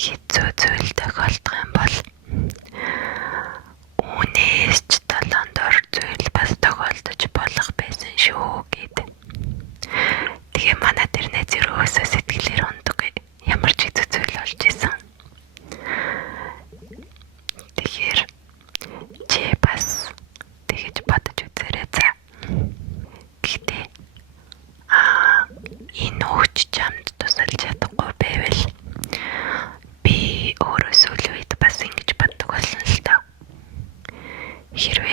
хэцүү зүйл тохиолдох юм бол үнээс ч толгондор зүйл бас тохиолдож болох байсан шүү гэд. Тэгээ манай тэрнээс ерөөсөө сэтгэлээр ундаг ямар ч хэцүү зүйл болж исэн. Тэгэхээр чи бас тэгэж бодож үзээрэй за. Гэтэ энэ өгч чамд тусалж чадахгүй байвал би өөрөө сүүлийн үед бас ингэж боддог болсон л доо. Хэрвээ